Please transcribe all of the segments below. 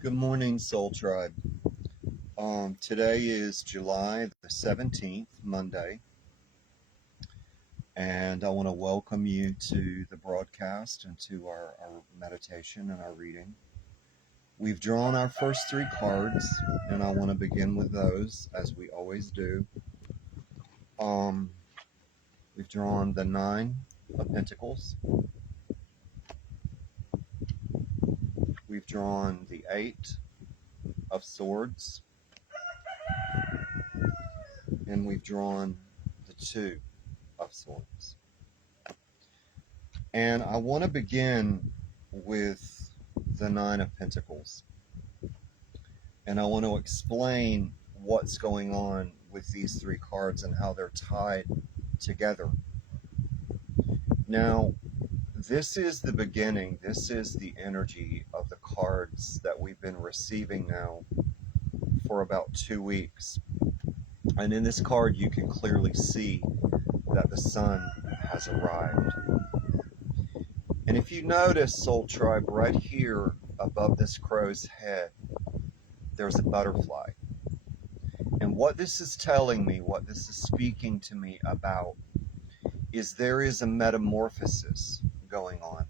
Good morning, Soul Tribe. Today is July the 17th, Monday, and I want to welcome you to the broadcast and to our meditation and our reading. We've drawn our first three cards, and I want to begin with those, as we always do. We've drawn the Nine of Pentacles. We've drawn the Eight of Swords. And we've drawn the Two of Swords. And I want to begin with the Nine of Pentacles. And I want to explain what's going on with these three cards and how they're tied together. Now, this is the beginning. This is the energy of the cards that we've been receiving now for about 2 weeks. And in this card, you can clearly see that the sun has arrived. And if you notice, Soul Tribe, right here above this crow's head, there's a butterfly. And what this is telling me, what this is speaking to me about, is there is a metamorphosis going on.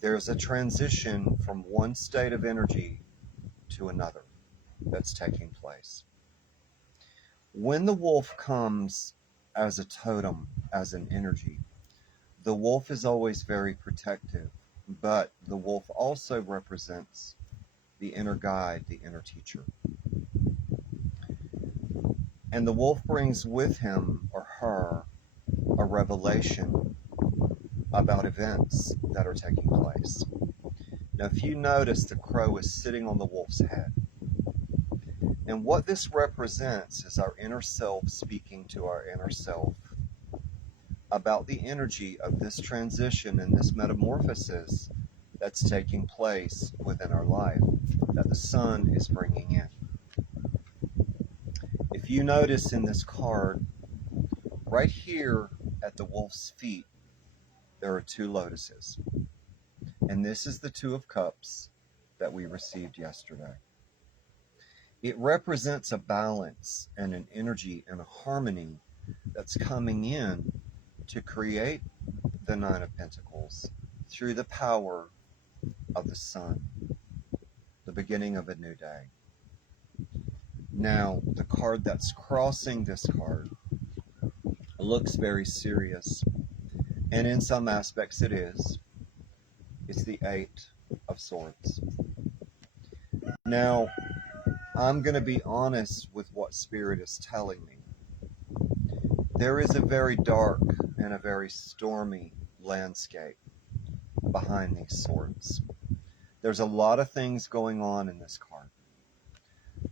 There's a transition from one state of energy to another that's taking place. When the wolf comes as a totem, as an energy, the wolf is always very protective, but the wolf also represents the inner guide, the inner teacher. And the wolf brings with him or her a revelation about events that are taking place. Now, if you notice, the crow is sitting on the wolf's head. And what this represents is our inner self speaking to our inner self about the energy of this transition and this metamorphosis that's taking place within our life, that the sun is bringing in. If you notice in this card, right here at the wolf's feet, there are two lotuses. And this is the Two of Cups that we received yesterday. It represents a balance and an energy and a harmony that's coming in to create the Nine of Pentacles through the power of the sun, the beginning of a new day. Now, the card that's crossing this card looks very serious, and in some aspects it is. It's the Eight of Swords. Now, I'm going to be honest with what Spirit is telling me. There is a very dark and a very stormy landscape behind these swords. There's a lot of things going on in this card.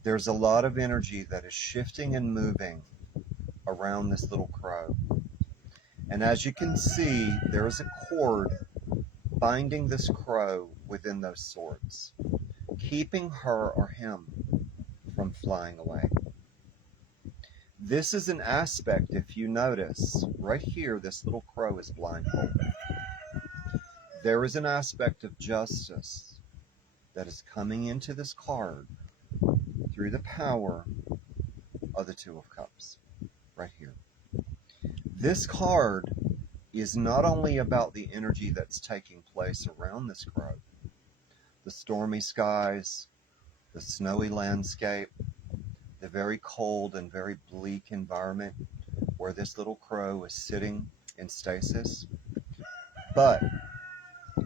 There's a lot of energy that is shifting and moving around this little crow. And as you can see, there is a cord binding this crow within those swords, keeping her or him from flying away. This is an aspect, if you notice, right here, this little crow is blindfolded. There is an aspect of justice that is coming into this card through the power of the Two of Cups, right here. This card is not only about the energy that's taking place around this crow, the stormy skies, the snowy landscape, the very cold and very bleak environment where this little crow is sitting in stasis. But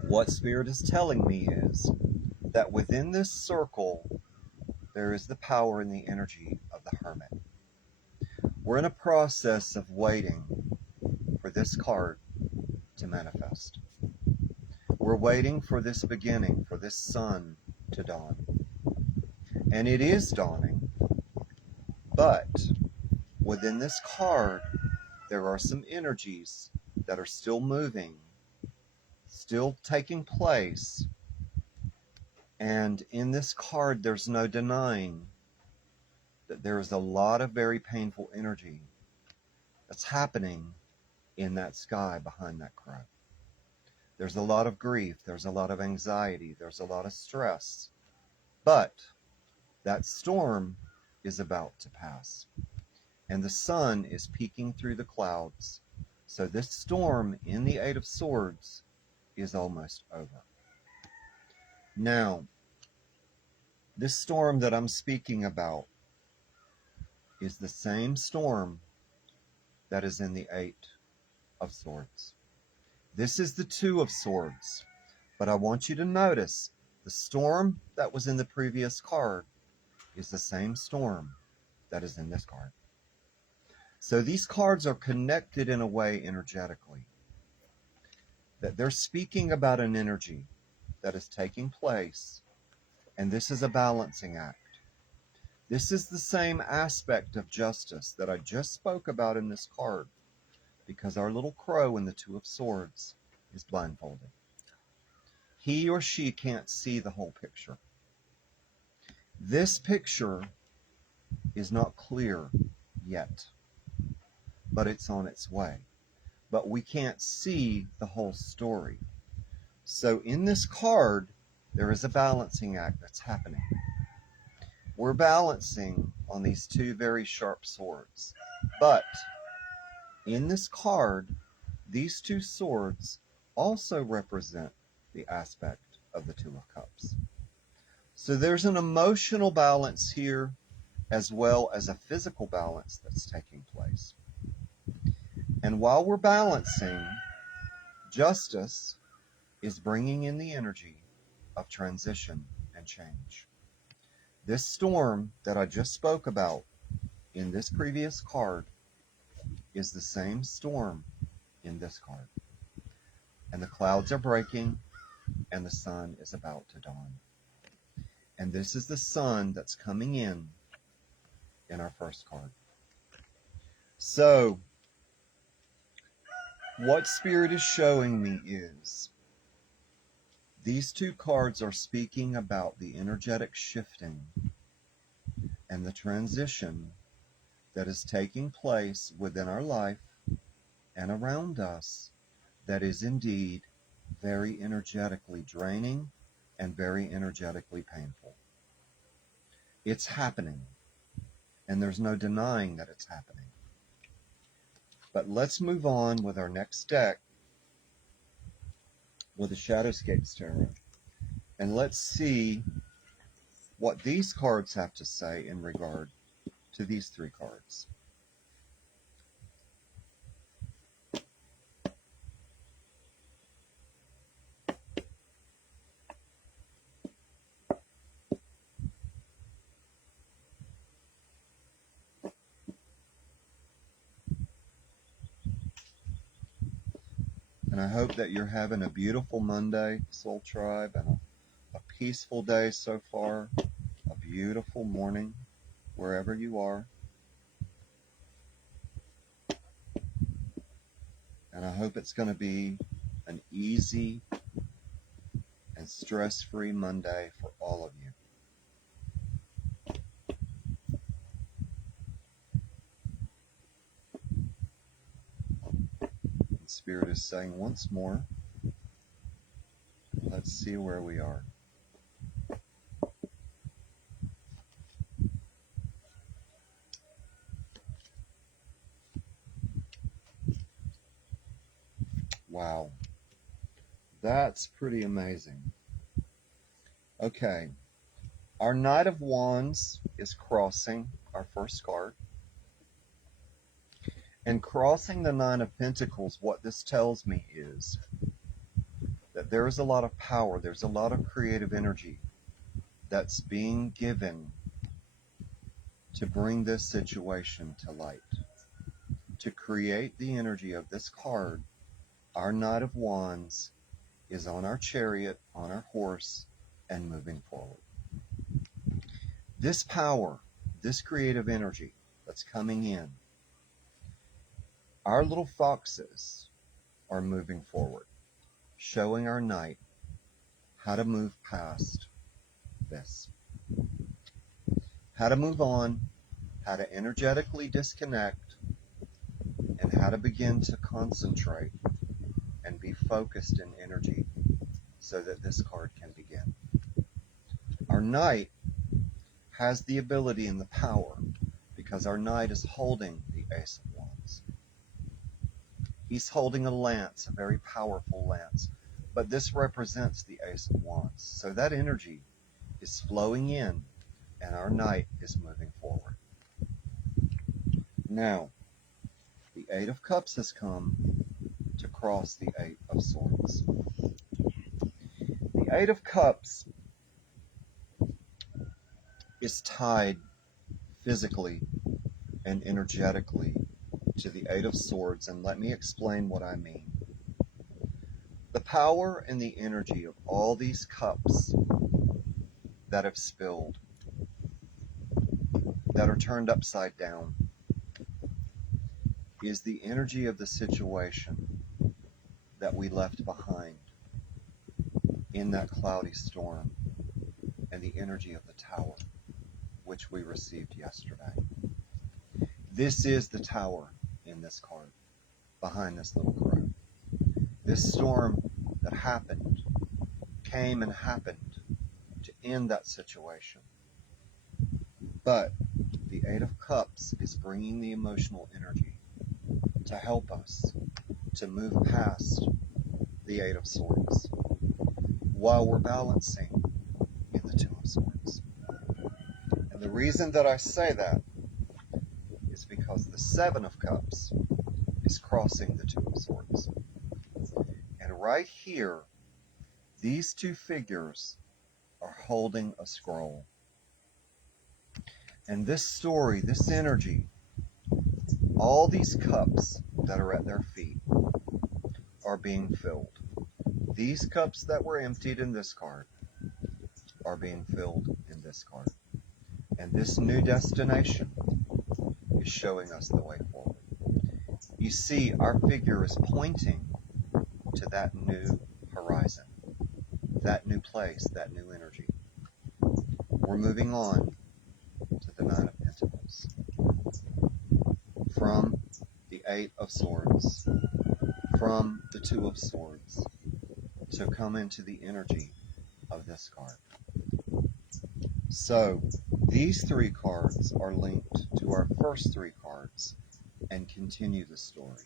what Spirit is telling me is that within this circle, there is the power and the energy of the Hermit. We're in a process of waiting for this card to manifest. We're waiting for this beginning, for this sun to dawn. And it is dawning, but within this card, there are some energies that are still moving, still taking place. And in this card, there's no denying that there is a lot of very painful energy that's happening in that sky behind that crow. There's a lot of grief, there's a lot of anxiety, there's a lot of stress But that storm is about to pass, and the sun is peeking through the clouds. So this storm in the Eight of Swords is almost over. Now, this storm that I'm speaking about is the same storm that is in the Eight of Swords. This is the Two of Swords, but I want you to notice the storm that was in the previous card is the same storm that is in this card. So these cards are connected in a way energetically, that they're speaking about an energy that is taking place, and this is a balancing act. This is the same aspect of justice that I just spoke about in this card, because our little crow in the Two of Swords is blindfolded. He or she can't see the whole picture. This picture is not clear yet, but it's on its way. But we can't see the whole story. So in this card, there is a balancing act that's happening. We're balancing on these two very sharp swords. But in this card, these two swords also represent the aspect of the Two of Cups. So there's an emotional balance here as well as a physical balance that's taking place. And while we're balancing, justice is bringing in the energy of transition and change. This storm that I just spoke about in this previous card is the same storm in this card. And the clouds are breaking and the sun is about to dawn. And this is the sun that's coming in our first card. So, what Spirit is showing me is these two cards are speaking about the energetic shifting and the transition that is taking place within our life and around us that is indeed very energetically draining and very energetically painful. It's happening, and there's no denying that it's happening. But let's move on with our next deck with the Shadowscapes Tarot, and let's see what these cards have to say in regard to these three cards. And I hope that you're having a beautiful Monday, Soul Tribe, and a peaceful day so far, a beautiful morning, wherever you are. And I hope it's going to be an easy and stress-free Monday for all of you. Spirit is saying once more, let's see where we are. Wow, that's pretty amazing. Okay, our Knight of Wands is crossing our first card. And crossing the Nine of Pentacles, what this tells me is that there is a lot of power, there's a lot of creative energy that's being given to bring this situation to light. To create the energy of this card, our Knight of Wands is on our chariot, on our horse, and moving forward. This power, this creative energy that's coming in, our little foxes are moving forward, showing our knight how to move past this, how to move on, how to energetically disconnect, and how to begin to concentrate and be focused in energy so that this card can begin. Our knight has the ability and the power, because our knight is holding the Ace of Wands. He's holding a lance, a very powerful lance, but this represents the Ace of Wands. So that energy is flowing in, and our knight is moving forward. Now, the Eight of Cups has come to cross the Eight of Swords. The Eight of Cups is tied physically and energetically to the Eight of Swords, and let me explain what I mean. The power and the energy of all these cups that have spilled, that are turned upside down, is the energy of the situation that we left behind in that cloudy storm, and the energy of the Tower, which we received yesterday. This is the Tower in this card, behind this little crow. This storm that happened, came and happened to end that situation. But the Eight of Cups is bringing the emotional energy to help us to move past the Eight of Swords while we're balancing in the Two of Swords. And the reason that I say that is because the Seven of Cups is crossing the Two of Swords. And right here, these two figures are holding a scroll. And this story, this energy, all these cups that are at their feet are being filled. These cups that were emptied in this card are being filled in this card. And this new destination is showing us the way forward. You see, our figure is pointing to that new horizon, that new place, that new energy. We're moving on to the Nine of Pentacles. From the Eight of Swords, from the Two of Swords, to come into the energy of this card. So, these three cards are linked to our first three cards and continue the story.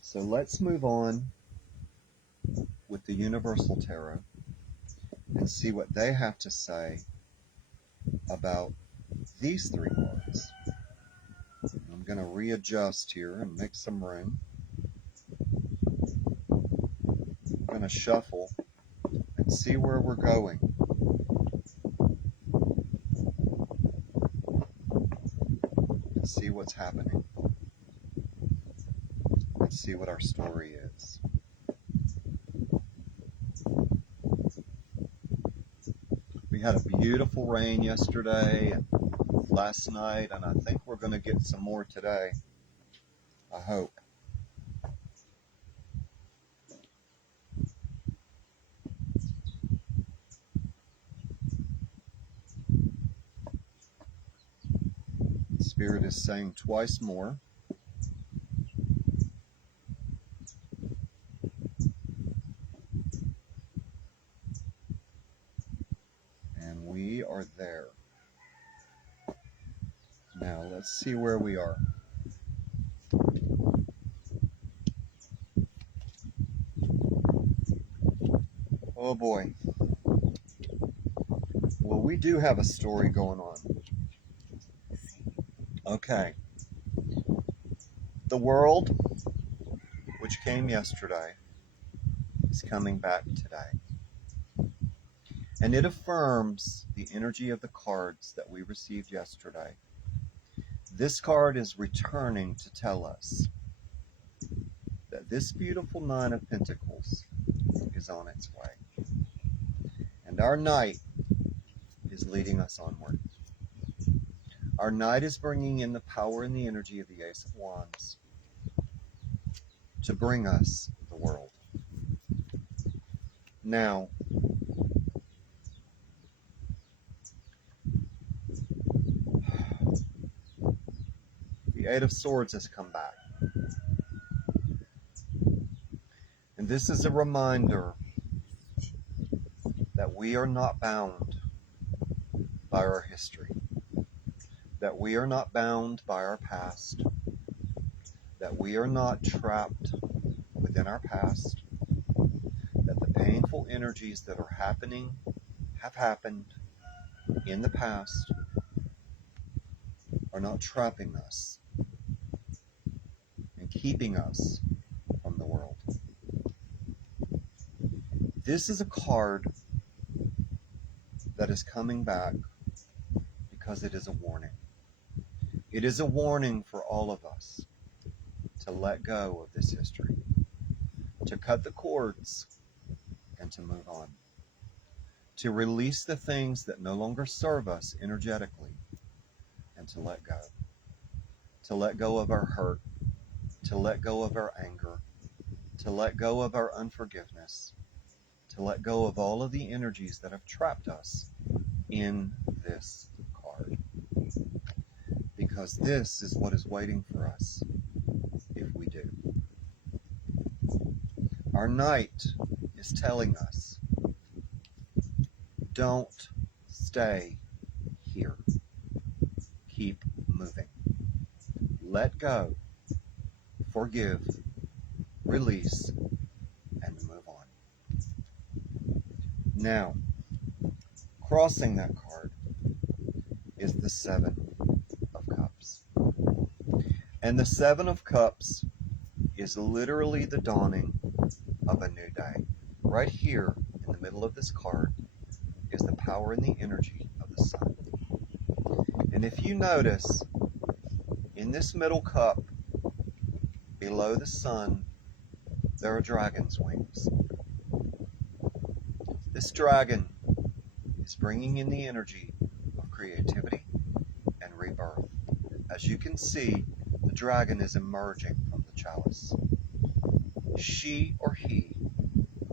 So let's move on with the Universal Tarot and see what they have to say about these three cards. I'm going to readjust here and make some room. I'm going to shuffle and see where we're going. And see what's happening. And see what our story is. We had a beautiful rain yesterday and last night, and I think we're going to get some more today. I hope. Spirit is saying twice more. And we are there. Now let's see where we are. Oh boy. Well, we do have a story going on. Okay. The world, which came yesterday, is coming back today. And it affirms the energy of the cards that we received yesterday. This card is returning to tell us that this beautiful Nine of Pentacles is on its way. And our knight is leading us onward. Our knight is bringing in the power and the energy of the Ace of Wands to bring us the world. Now, the Eight of Swords has come back. And this is a reminder that we are not bound by our history, that we are not bound by our past, that we are not trapped within our past, that the painful energies that are happening have happened in the past are not trapping us and keeping us from the world. This is a card that is coming back because it is a warning. It is a warning for all of us to let go of this history, to cut the cords and to move on, to release the things that no longer serve us energetically and to let go of our hurt, to let go of our anger, to let go of our unforgiveness, to let go of all of the energies that have trapped us in this card. Because this is what is waiting for us if we do. Our knight is telling us, don't stay here. Keep moving. Let go, forgive, release, and move on. Now, crossing that card is the Seven of Cups. And the Seven of Cups is literally the dawning of a new day. Right here in the middle of this card is the power and the energy of the sun. And if you notice, in this middle cup, below the sun, there are dragon's wings. This dragon is bringing in the energy of creativity and rebirth. As you can see, the dragon is emerging from the chalice. She or he,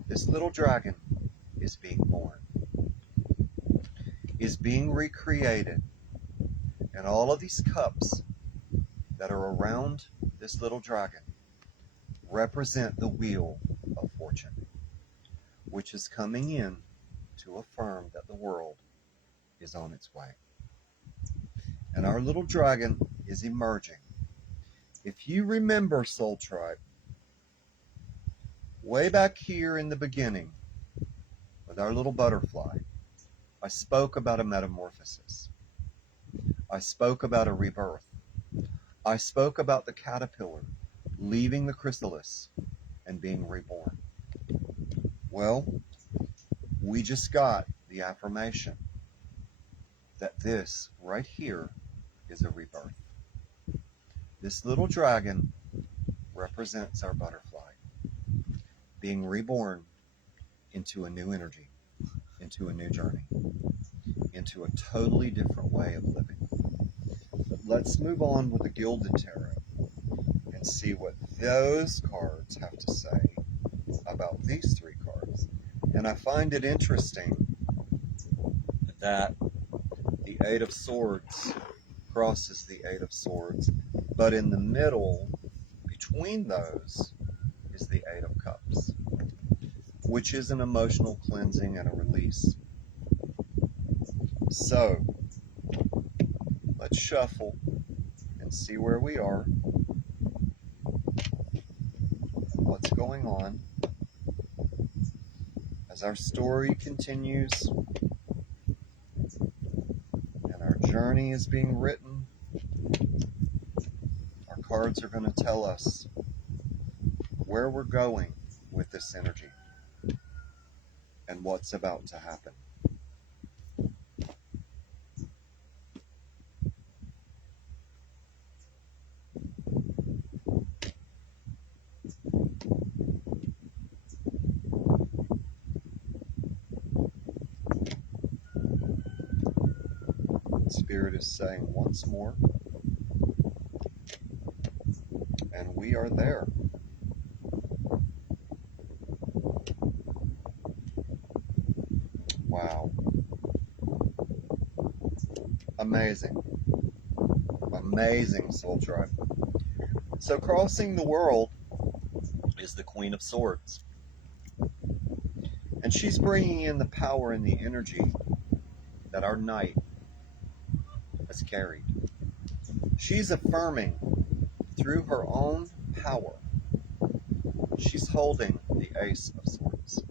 this little dragon, is being born, is being recreated, and all of these cups that are around this little dragon represent the wheel of fortune, which is coming in to affirm that the world is on its way. And our little dragon is emerging. If you remember, Soul Tribe, way back here in the beginning with our little butterfly, I spoke about a metamorphosis. I spoke about a rebirth. I spoke about the caterpillar leaving the chrysalis and being reborn. Well, we just got the affirmation that this right here is a rebirth. This little dragon represents our butterfly being reborn into a new energy, into a new journey, into a totally different way of living. But let's move on with the Gilded Tarot and see what those cards have to say about these three cards. And I find it interesting that the Eight of Swords crosses the Eight of Swords, but in the middle, between those, is the Eight of Cups, which is an emotional cleansing and a release. So, let's shuffle and see where we are, and what's going on as our story continues and our journey is being written. Our cards are going to tell us where we're going with this energy and what's about to happen. Spirit is saying once more, and we are there. Wow. Amazing. Amazing, Soul Tribe. So crossing the world is the Queen of Swords. And she's bringing in the power and the energy that our knight has carried. She's affirming through her own power. She's holding the Ace of Swords.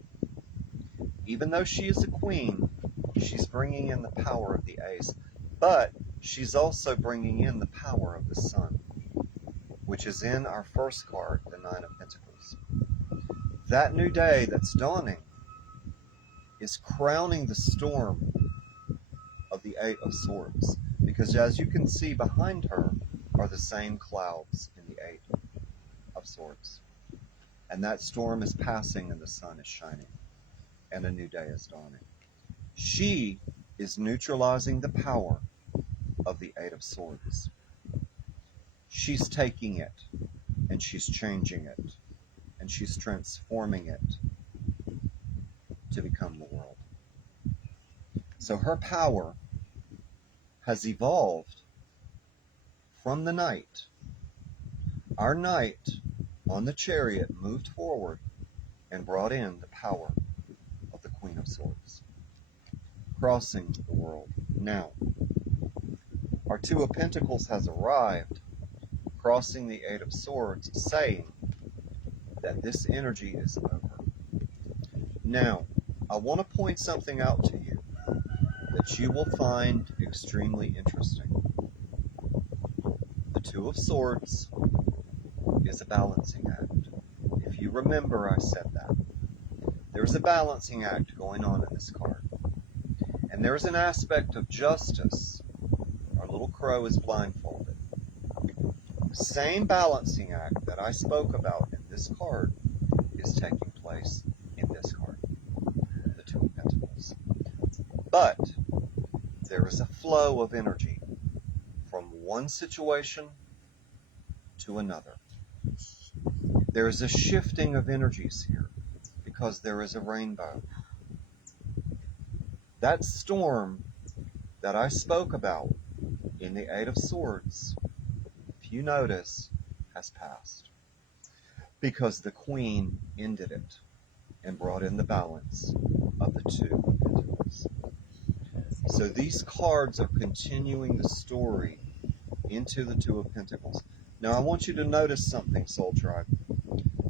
Even though she is a queen, she's bringing in the power of the Ace, but she's also bringing in the power of the Sun, which is in our first card, the Nine of Pentacles. That new day that's dawning is crowning the storm of the Eight of Swords, because as you can see behind her are the same clouds in the Eight of Swords. And that storm is passing and the sun is shining and a new day is dawning. She is neutralizing the power of the Eight of Swords. She's taking it and she's changing it and she's transforming it to become the world. So her power has evolved from the knight. Our knight on the chariot moved forward and brought in the power of the Queen of Swords, crossing the world. Now, our Two of Pentacles has arrived, crossing the Eight of Swords, saying that this energy is over. Now, I want to point something out to you that you will find extremely interesting. The Two of Swords is a balancing act. If you remember, I said that. There's a balancing act going on in this card. And there's an aspect of justice. Our little crow is blindfolded. The same balancing act that I spoke about in this card is taking place in this card, the Two of Pentacles. But there is a flow of energy from one situation to another. There is a shifting of energies here because there is a rainbow. That storm that I spoke about in the Eight of Swords, if you notice, has passed because the Queen ended it and brought in the balance of the Two of Pentacles. So these cards are continuing the story into the Two of Pentacles. Now I want you to notice something, Soul Tribe.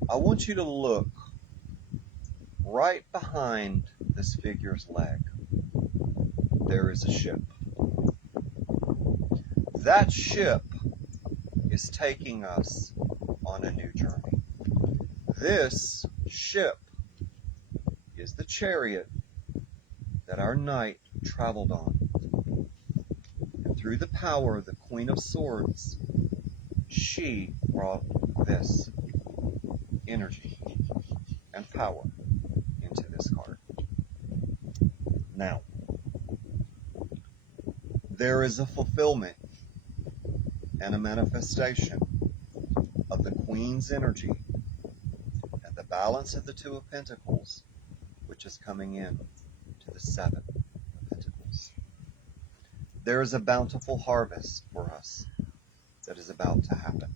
I want you to look right behind this figure's leg. There is a ship. That ship is taking us on a new journey. This ship is the chariot that our knight traveled on. And through the power of the Queen of Swords, she brought this energy and power into this card. Now, there is a fulfillment and a manifestation of the Queen's energy and the balance of the Two of Pentacles, which is coming in to the Seven of Pentacles. There is a bountiful harvest for us that is about to happen.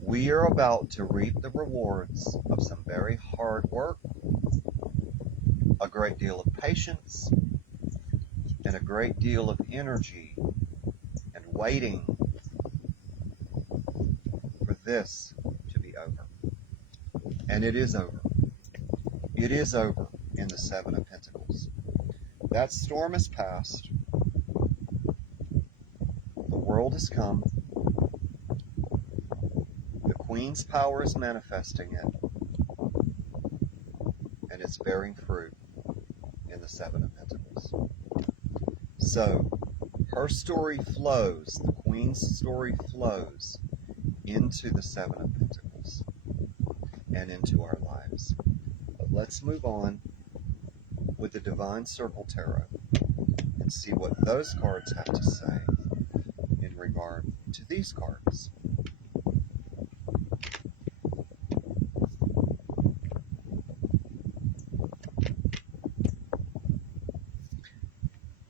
We are about to reap the rewards of some very hard work, a great deal of patience, and a great deal of energy and waiting for this to be over. And it is over. It is over in the Seven of Pentacles. That storm has passed. The world has come. The Queen's power is manifesting it. And it's bearing fruit in the Seven of Pentacles. So, her story flows, the Queen's story flows into the Seven of Pentacles and into our lives. But let's move on with the Divine Circle Tarot and see what those cards have to say in regard to these cards.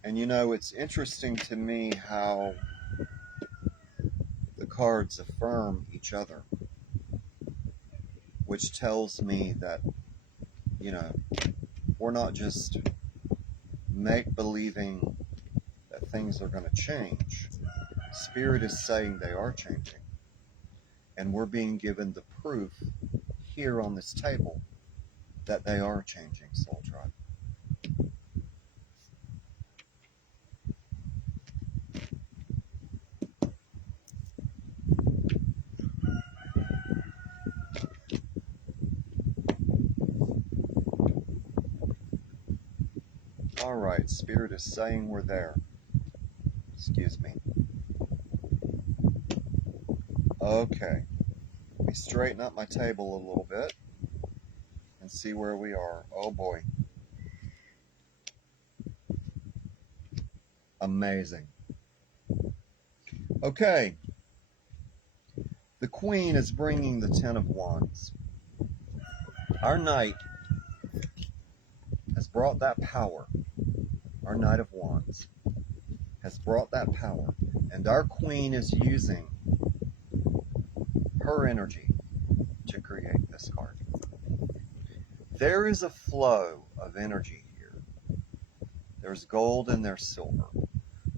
And you know, it's interesting to me how the cards affirm each other, which tells me that, you know, we're not just make-believing that things are going to change. Spirit is saying they are changing. And we're being given the proof here on this table that they are changing, Soul Tribe. All right, Spirit is saying we're there. Excuse me. Okay. Let me straighten up my table a little bit and see where we are. Oh boy. Amazing. Okay. The Queen is bringing the Ten of Wands. Our Knight has brought that power. Our Knight of Wands has brought that power. And our Queen is using her energy to create this card. There is a flow of energy here. There's gold and there's silver,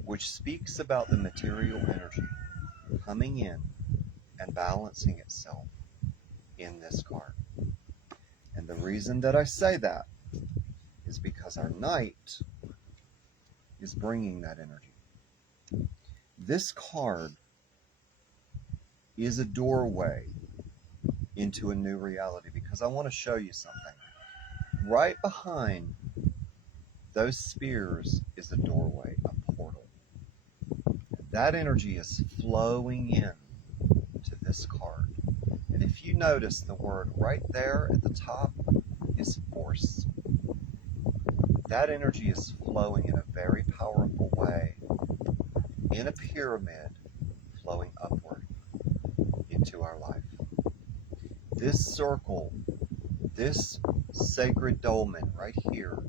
which speaks about the material energy coming in and balancing itself in this card. And the reason that I say that is because our Knight is bringing that energy. This card is a doorway into a new reality, because I want to show you something. Right behind those spears is a doorway, a portal. That energy is flowing in to this card. And if you notice, the word right there at the top is force. That energy is flowing in a very powerful way, in a pyramid, flowing upward into our life. This circle, this sacred dolmen right here,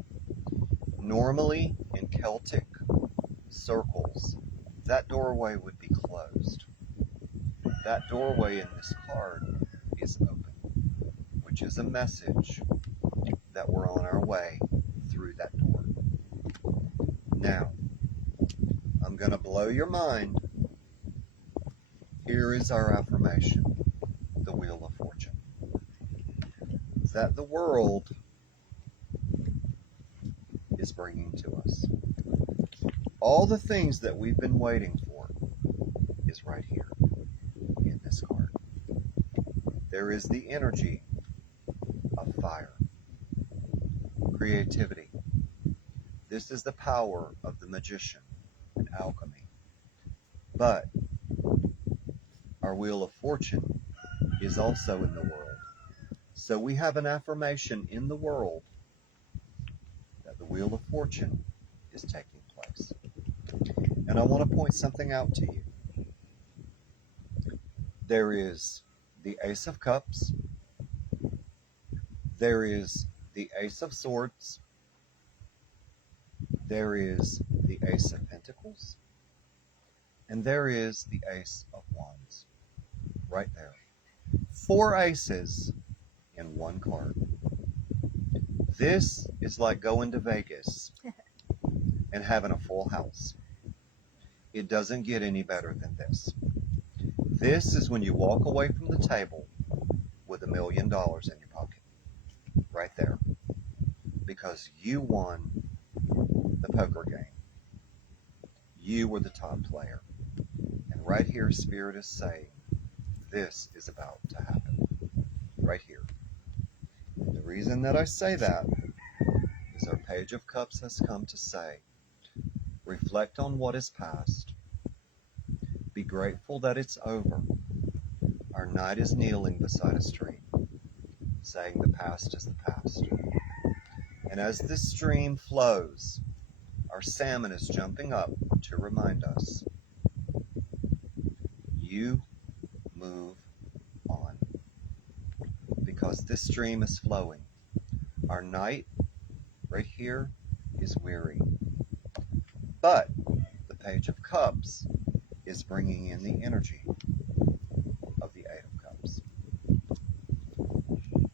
normally in Celtic circles, that doorway would be closed. That doorway in this card is open, which is a message that we're on our way through that door. Now, I'm going to blow your mind. Here is our affirmation, the Wheel of Fortune. That the world is bringing to us. All the things that we've been waiting for is right here in this card. There is the energy of fire, creativity. This is the power of the magician and alchemy. But our Wheel of Fortune is also in the world. So we have an affirmation in the world that the Wheel of Fortune is taking place. And I want to point something out to you. There is the Ace of Cups. There is the Ace of Swords. There is the Ace of Pentacles. And there is the Ace of Wands. Right there. 4 aces in one card. This is like going to Vegas and having a full house. It doesn't get any better than this. This is when you walk away from the table with $1 million in your pocket. Right there. Because you won the poker game. You were the top player. And right here, Spirit is saying, this is about to happen. Right here. And the reason that I say that is our Page of Cups has come to say, reflect on what is past. Be grateful that it's over. Our Knight is kneeling beside a stream, saying the past is the past. And as this stream flows, our salmon is jumping up to remind us, you move on. Because this stream is flowing. Our Knight, right here, is weary. But the Page of Cups is bringing in the energy of the Eight of Cups.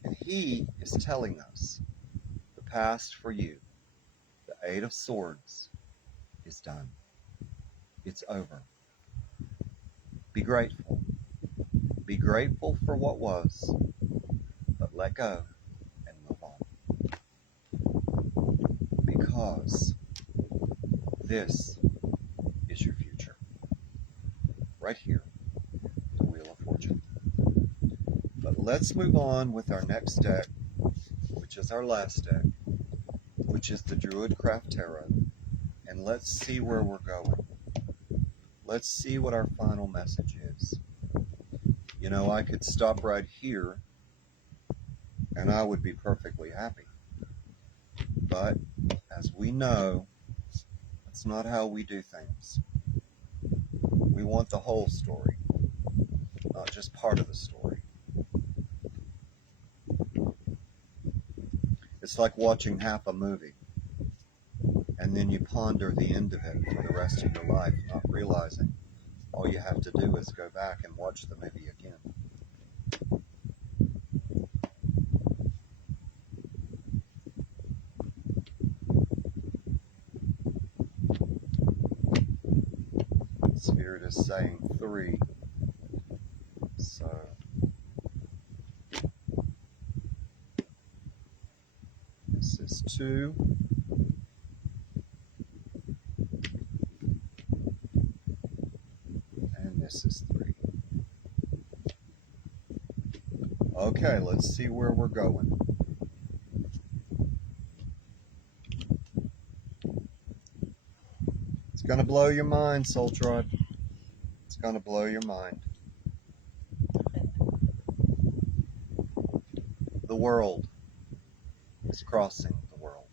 And he is telling us the past for you, the Eight of Swords, is done. It's over. Be grateful. Be grateful for what was, but let go and move on. Because this is your future. Right here, the Wheel of Fortune. But let's move on with our next deck, which is our last deck, which is the Druidcraft Tarot. And let's see where we're going. Let's see what our final message is. You know, I could stop right here and I would be perfectly happy. But as we know, that's not how we do things. We want the whole story, not just part of the story. It's like watching half a movie and then you ponder the end of it for the rest of your life, not realizing all you have to do is go back and watch the movie again. Spirit is saying 3. So this is 2. And this is 3. Okay, let's see where we're going. It's going to blow your mind, Soul Tribe. It's going to blow your mind. The world is crossing the world.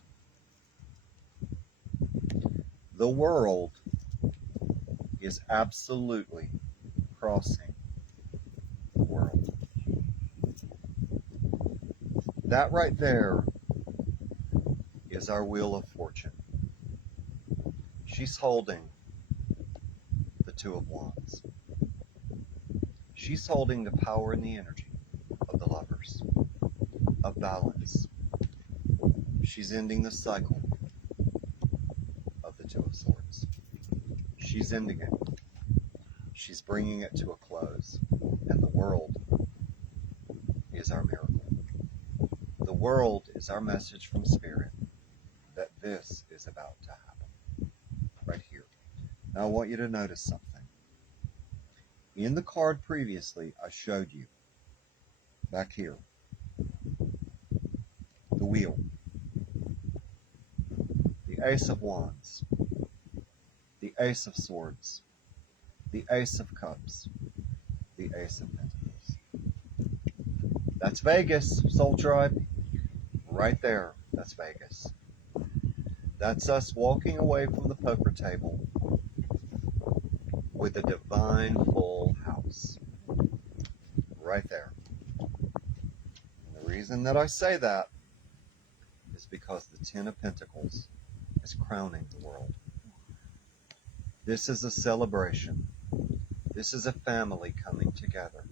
The world is absolutely crossing the world. That right there is our Wheel of Fortune. She's holding the 2 of Wands. She's holding the power and the energy of the Lovers, of balance. She's ending the cycle of the 2 of Swords. She's ending it. She's bringing it to a close. And the world is our miracle. The world is our message from Spirit that this is about to happen. Right here. Now I want you to notice something. In the card previously, I showed you, back here, the wheel, the Ace of Wands, the Ace of Swords, the Ace of Cups, the Ace of Pentacles. That's Vegas, Soul Tribe. Right there, that's Vegas. That's us walking away from the poker table with a divine full house. Right there. And the reason that I say that is because the 10 of Pentacles is crowning the world. This is a celebration. This is a family coming together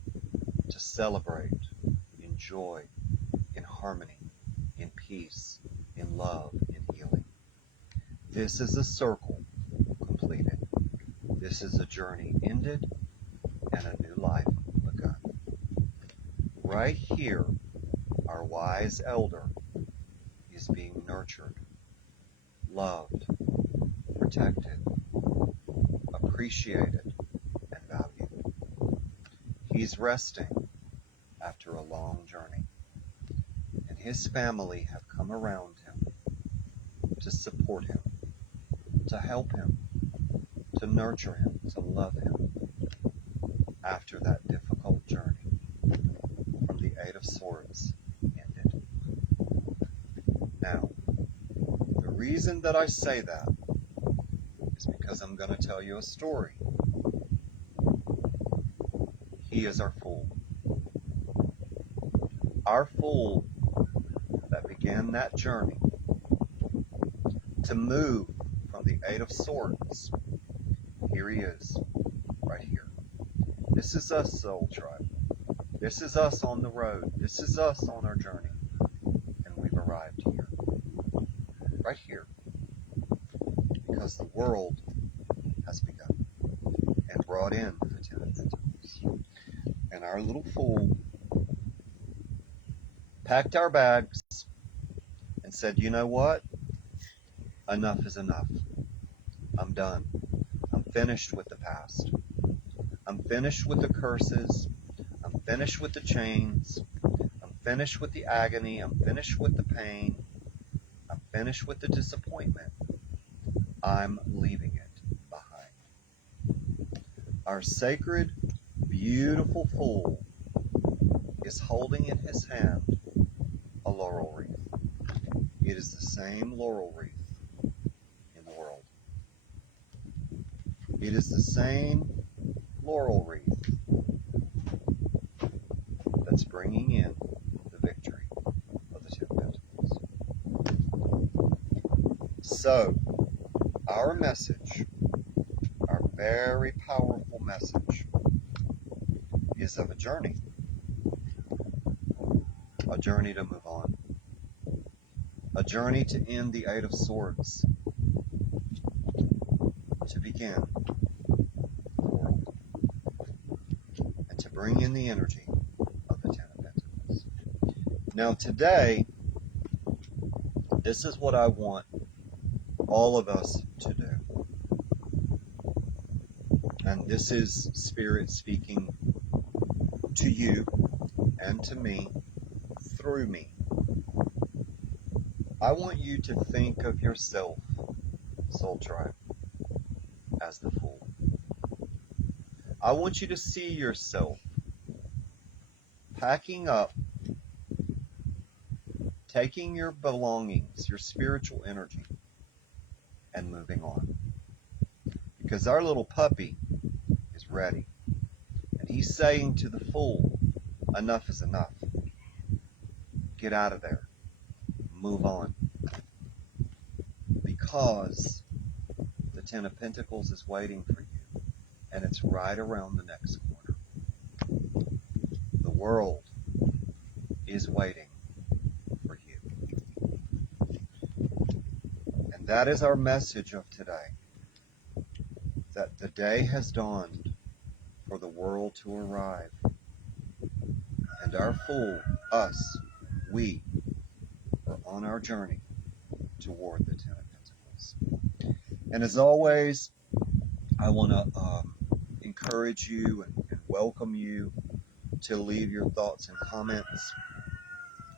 to celebrate in joy, in harmony, in peace, in love, in healing. This is a circle completed. This is a journey ended and a new life begun. Right here, our wise elder is being nurtured, loved, protected, appreciated, and valued. He's resting after a long journey, and his family have come around him to support him, to help him, to nurture him, to love him after that difficult journey from the 8 of Swords ended. Now, the reason that I say that is because I'm going to tell you a story. He is our fool. Our fool that began that journey to move from the 8 of Swords. Here he is, right here. This is us, Soul Tribe. This is us on the road. This is us on our journey. And we've arrived here. Right here. Because the world has begun. brought in the Ten of Pentacles. And our little fool packed our bags and said, you know what? Enough is enough. I'm done. I'm finished with the past. I'm finished with the curses. I'm finished with the chains. I'm finished with the agony. I'm finished with the pain. I'm finished with the disappointment. I'm leaving it behind. Our sacred, beautiful fool is holding in his hand a laurel wreath. It is the same laurel wreath in the world. It is the same laurel wreath that's bringing in the victory of the Ten of Pentacles. So, our message, our very powerful message, is of a journey to move on, a journey to end the Eight of Swords, to begin the world, and to bring in the energy of the Ten of Pentacles. Now today, this is what I want all of us to do. And this is Spirit speaking to you and to me through me. I want you to think of yourself, Soul Tribe, as the Fool. I want you to see yourself packing up, taking your belongings, your spiritual energy, and moving on. Because our little puppy is ready. And he's saying to the Fool, enough is enough. Get out of there. Move on. Because the Ten of Pentacles is waiting for you. And it's right around the next corner. The world is waiting for you. And that is our message of today. That the day has dawned for the world to arrive. And our Fool, us, we, are on our journey toward the Ten of Pentacles. And as always, I want to encourage you and welcome you to leave your thoughts and comments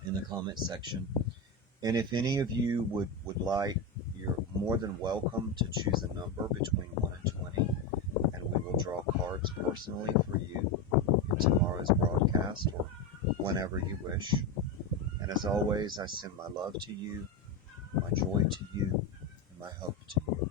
in the comment section. And if any of you would like, you're more than welcome to choose a number between 1 and 20, and we will draw cards personally for you in tomorrow's broadcast or whenever you wish. And as always, I send my love to you, my joy to you, and my hope to you.